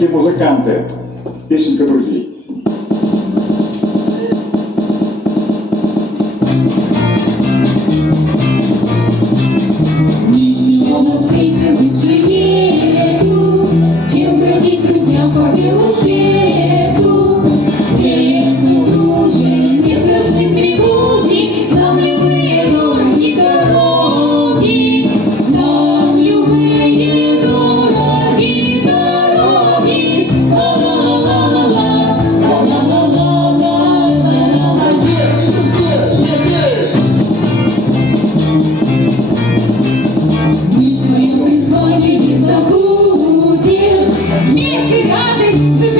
Музыканты. Песенка друзей. Чем бродить друзьям по белу свету, лесу дружим, не страшны тревоги, нам любые дороги дороги, нам любые дороги дороги, ла-ла-ла-ла-ла-ла, ла-ла-ла-ла-ла-ла-ла. Мы свое призвание не забудем, смех и радость.